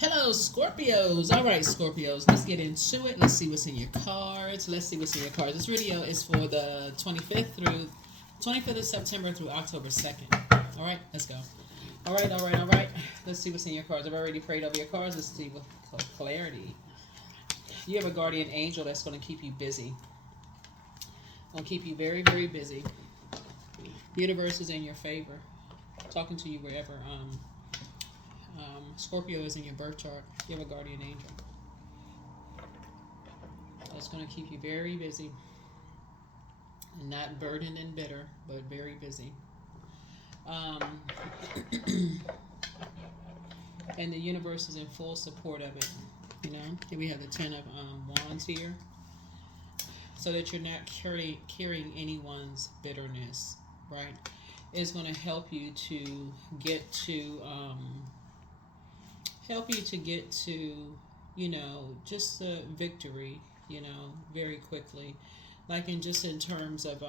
Hello, Scorpios. All right, Scorpios, let's get into it. Let's see what's in your cards. Let's see what's in your cards. This video is for the 25th of September through October 2nd. All right, let's go. All right, all right, all right. Let's see what's in your cards. I've already prayed over your cards. Let's see what clarity. You have a guardian angel that's going to keep you busy. Going to keep you very, very busy. The universe is in your favor. Talking to you wherever Scorpio is in your birth chart. You have a guardian angel that's going to keep you very busy. And not burdened and bitter, but very busy. And the universe is in full support of it. You know, here we have the 10 of Wands here. So that you're not carrying anyone's bitterness, right? It's going to help you to get to you know, just the victory, you know, very quickly. Like in terms of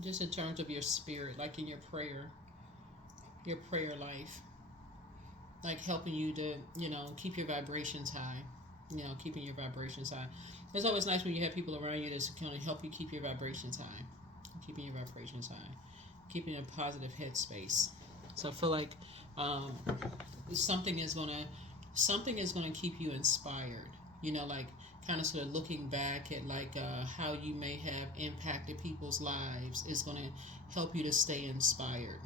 just in terms of your spirit, like in your prayer life, like helping you to, you know, keep your vibrations high, you know, keeping your vibrations high. It's always nice when you have people around you that's going to help you keep your vibrations high, keeping your vibrations high, keeping a positive headspace. So I feel like something is gonna keep you inspired. You know, like kind of sort of looking back at like how you may have impacted people's lives is going to help you to stay inspired.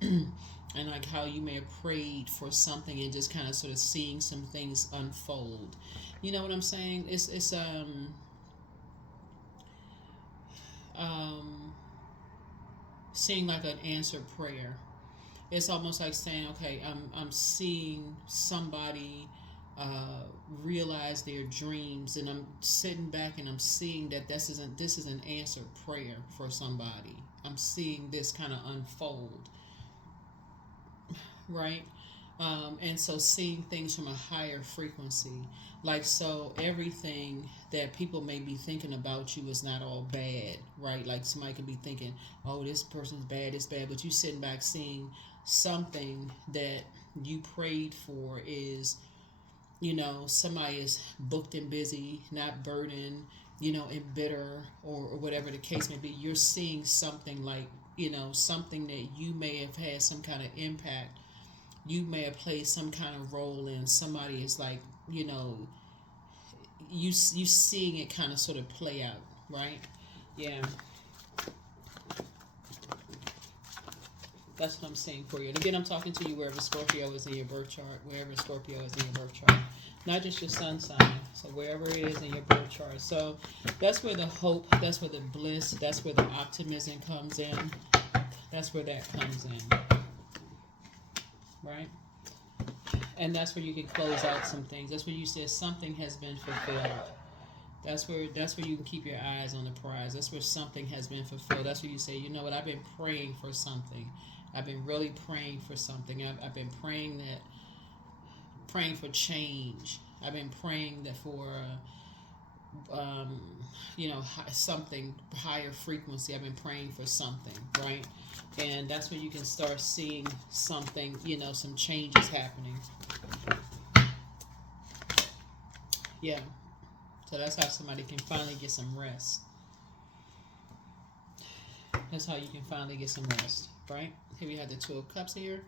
And like how you may have prayed for something and just kind of sort of seeing some things unfold. You know what I'm saying? It's seeing like an answered prayer. It's almost like saying, okay, I'm seeing somebody realize their dreams, and I'm sitting back and I'm seeing that this is an answered prayer for somebody. I'm seeing this kind of unfold, right? And so seeing things from a higher frequency, like, so everything that people may be thinking about you is not all bad, right? Like somebody could be thinking, oh, this person's bad, it's bad, but you sitting back seeing something that you prayed for is, you know, somebody is booked and busy, not burdened, you know, and bitter, or whatever the case may be. You're seeing something like, you know, something that you may have had some kind of impact, you may have played some kind of role in. Somebody is like, you know, you seeing it kind of sort of play out, right? Yeah, that's what I'm saying for you. And again, I'm talking to you wherever Scorpio is in your birth chart, wherever Scorpio is in your birth chart, not just your sun sign. So wherever it is in your birth chart. So that's where the hope, that's where the bliss, that's where the optimism comes in. That's where that comes in, right? And that's where you can close out some things. That's where you say something has been fulfilled. That's where you can keep your eyes on the prize. That's where something has been fulfilled. That's where you say, you know what, I've been praying for something. I've been really praying for something. I've been praying for change. I've been praying that for you know, something higher frequency. I've been praying for something, right? And that's when you can start seeing something, you know, some changes happening. Yeah. So that's how somebody can finally get some rest. That's how you can finally get some rest, right? Here we have the Two of Cups here.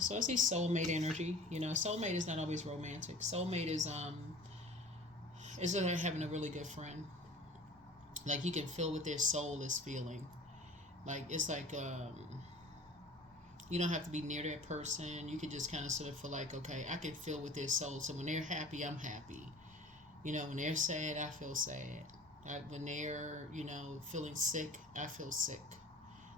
So I see soulmate energy. You know, soulmate is not always romantic. Soulmate is like having a really good friend. Like you can feel what their soul is feeling. Like it's like you don't have to be near that person. You can just kind of sort of feel like, okay, I can feel with their soul. So when they're happy, I'm happy. You know, when they're sad, I feel sad. When they're, you know, feeling sick, I feel sick.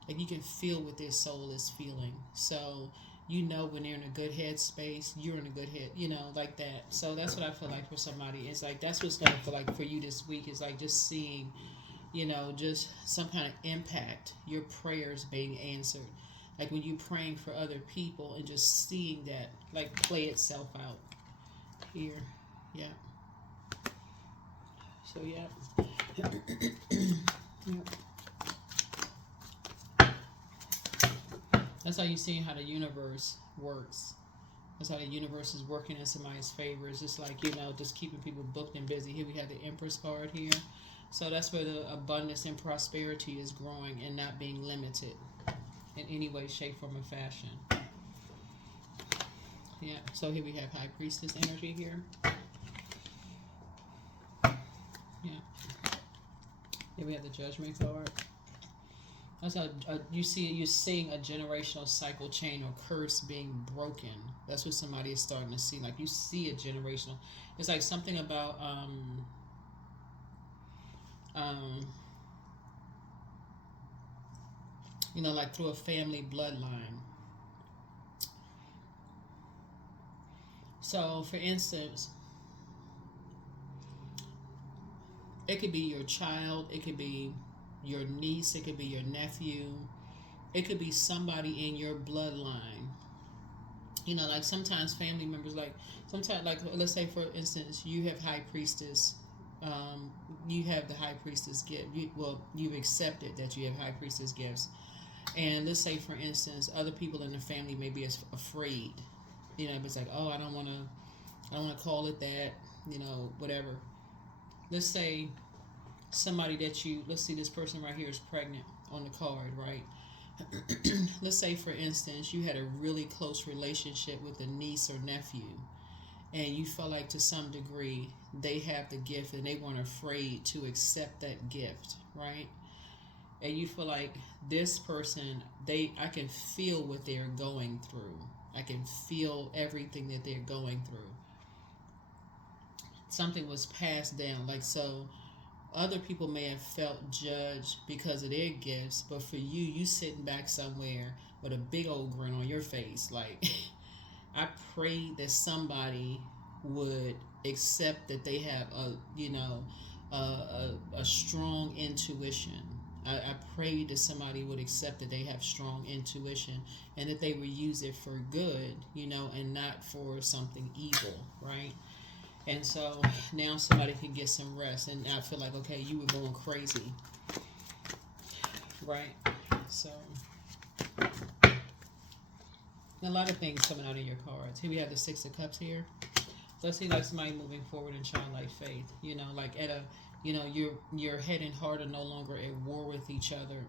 Like you can feel what their soul is feeling. So you know when they're in a good headspace, you're in a good head, you know, like that. So that's what I feel like for somebody. It's like that's what's going to feel like for you this week, is like just seeing, you know, just some kind of impact, your prayers being answered. Like when you're praying for other people and just seeing that like play itself out here. Yeah. So yeah. Yep. That's how you see how the universe works. That's how the universe is working in somebody's favor. It's just like, just keeping people booked and busy. Here we have the Empress card here. So that's where the abundance and prosperity is growing and not being limited in any way, shape, form, or fashion. Yeah, so here we have High Priestess energy here. Yeah. Here we have the Judgment card. That's how you're seeing a generational cycle chain or curse being broken. That's what somebody is starting to see. Like you see a generational. It's like something about like through a family bloodline. So, for instance, it could be your child, it could be your niece, it could be your nephew, it could be somebody in your bloodline. Like sometimes family members, like sometimes, like let's say for instance, you have High Priestess, you have the High Priestess gift. You've accepted that you have High Priestess gifts, and let's say for instance, other people in the family may be afraid. It's like, oh, I don't want to call it that. Whatever. Let's say somebody let's see, this person right here is pregnant on the card, right? Let's say for instance you had a really close relationship with a niece or nephew, and you felt like to some degree they have the gift and they weren't afraid to accept that gift, right? And you feel like this person, I can feel what they're going through. I can feel everything that they're going through. Something was passed down, like so. Other people may have felt judged because of their gifts, but for you sitting back somewhere with a big old grin on your face, like I prayed that somebody would accept that they have a strong intuition. I prayed that somebody would accept that they have strong intuition and that they would use it for good, and not for something evil, right? And so now somebody can get some rest and not feel like, okay, you were going crazy. Right? So, a lot of things coming out of your cards. Here we have the Six of Cups here. Let's see, like somebody moving forward in childlike faith. Like at a, your head and heart are no longer at war with each other,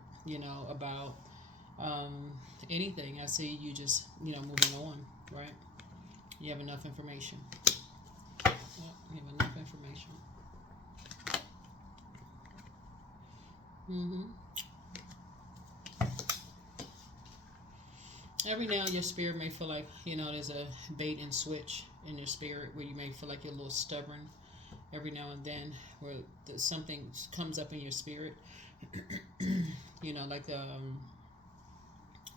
about anything. I see you just, moving on, right? You have enough information. You have enough information. Every now your spirit may feel like, there's a bait and switch in your spirit where you may feel like you're a little stubborn every now and then, where something comes up in your spirit. Like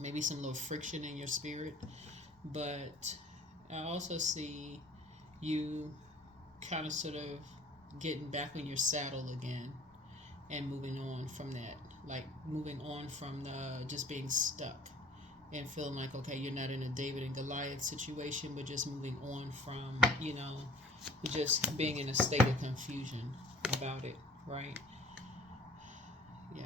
maybe some little friction in your spirit. But I also see you kind of sort of getting back on your saddle again and moving on from that, like moving on from just being stuck and feeling like, okay, you're not in a David and Goliath situation, but just moving on from just being in a state of confusion about it, right? Yeah.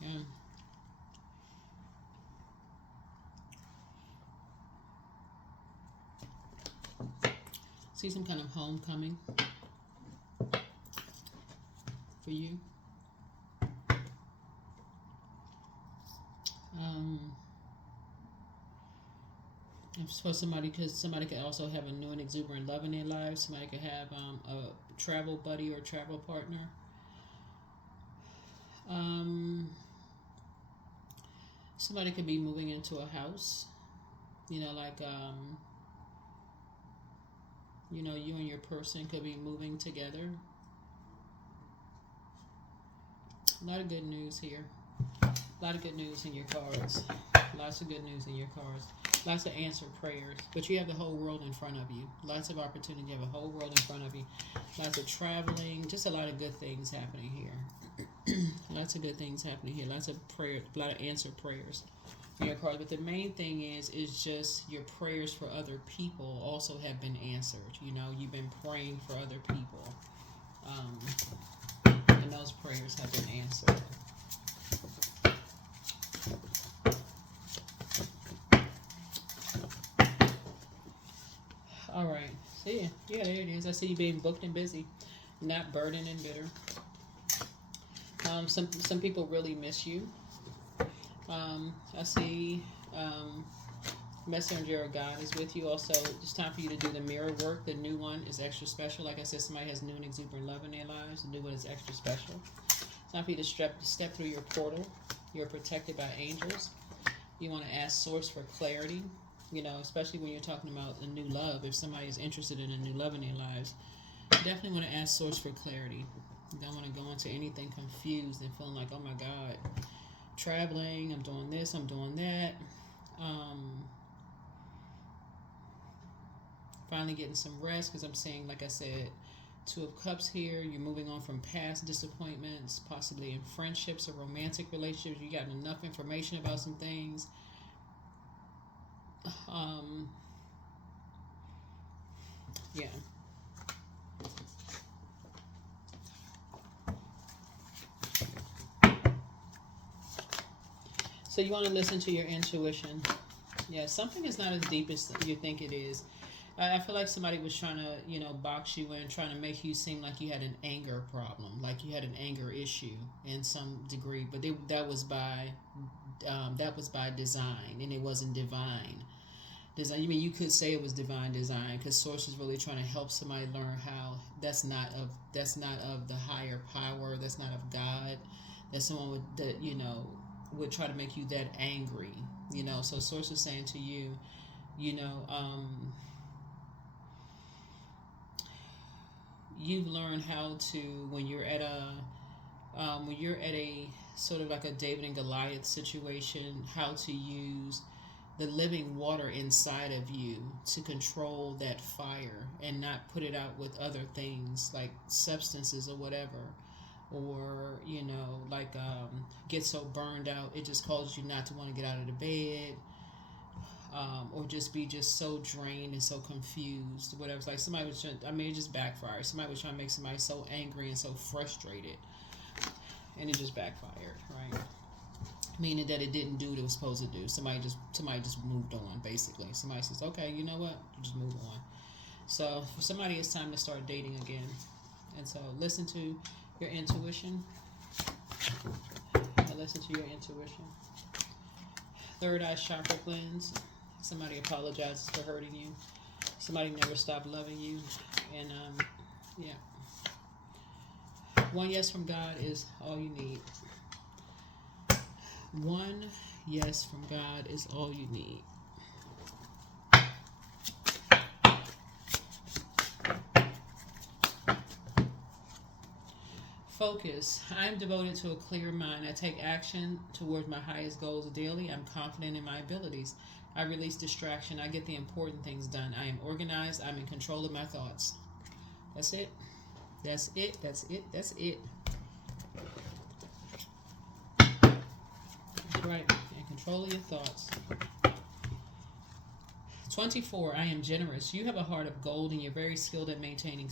Yeah. See some kind of homecoming for you. For somebody, because somebody could also have a new and exuberant love in their lives. Somebody could have a travel buddy or travel partner. Somebody could be moving into a house. Like you and your person could be moving together. A lot of good news here. A lot of good news in your cards. Lots of good news in your cards. Lots of answered prayers. But you have the whole world in front of you. Lots of opportunity. You have a whole world in front of you. Lots of traveling. Just a lot of good things happening here. Lots of good things happening here. Lots of prayer. A lot of answered prayers. your cards. But the main thing is just your prayers for other people also have been answered. You know, you've been praying for other people, and those prayers have been answered. All right. So yeah, there it is. I see you being booked and busy, not burdened and bitter. Some people really miss you. I see messenger of God is with you. Also, it's time for you to do the mirror work. The new one is extra special. Like I said, somebody has new and exuberant love in their lives. The new one is extra special. It's time for you to step through your portal. You're protected by angels. You want to ask source for clarity. You know, especially when you're talking about a new love. If somebody is interested in a new love in their lives, you definitely want to ask source for clarity. You don't want to go into anything confused and feeling like, oh my God, traveling, I'm doing this, I'm doing that. Finally getting some rest, because I'm saying, like I said, Two of Cups here. You're moving on from past disappointments, possibly in friendships or romantic relationships. You got enough information about some things. Yeah. So you want to listen to your intuition. Yeah, something is not as deep as you think it is. I feel like somebody was trying to, box you in, trying to make you seem like you had an anger problem, like you had an anger issue in some degree. But that was by design, and it wasn't divine design. I mean, you could say it was divine design, because Source is really trying to help somebody learn how that's not of the higher power. That's not of God. That someone would try to make you that angry. So Source is saying to you, you've learned how to, when you're at a sort of like a David and Goliath situation, how to use the living water inside of you to control that fire and not put it out with other things like substances or whatever, or get so burned out it just causes you not to want to get out of the bed, or just be so drained and so confused, whatever. It's like somebody was trying, it just backfired. Somebody was trying to make somebody so angry and so frustrated, and it just backfired, right? Meaning that it didn't do what it was supposed to do. Somebody just moved on, basically. Somebody says, okay, you know what? You just move on. So for somebody, it's time to start dating again. And so listen to your intuition. Listen to your intuition. Third eye chakra cleanse. Somebody apologizes for hurting you. Somebody never stopped loving you. And yeah. One yes from God is all you need. One yes from God is all you need. Focus. I am devoted to a clear mind. I take action towards my highest goals daily. I'm confident in my abilities. I release distraction. I get the important things done. I am organized. I'm in control of my thoughts. That's it. That's it. That's it. That's it. That's right. In control of your thoughts. 24. I am generous. You have a heart of gold, and you're very skilled at maintaining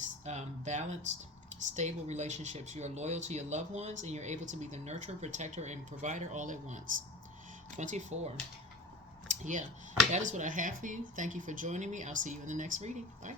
balanced, stable relationships. You are loyal to your loved ones, and you're able to be the nurturer, protector, and provider all at once. 24. Yeah, that is what I have for you. Thank you for joining me. I'll see you in the next reading. Bye.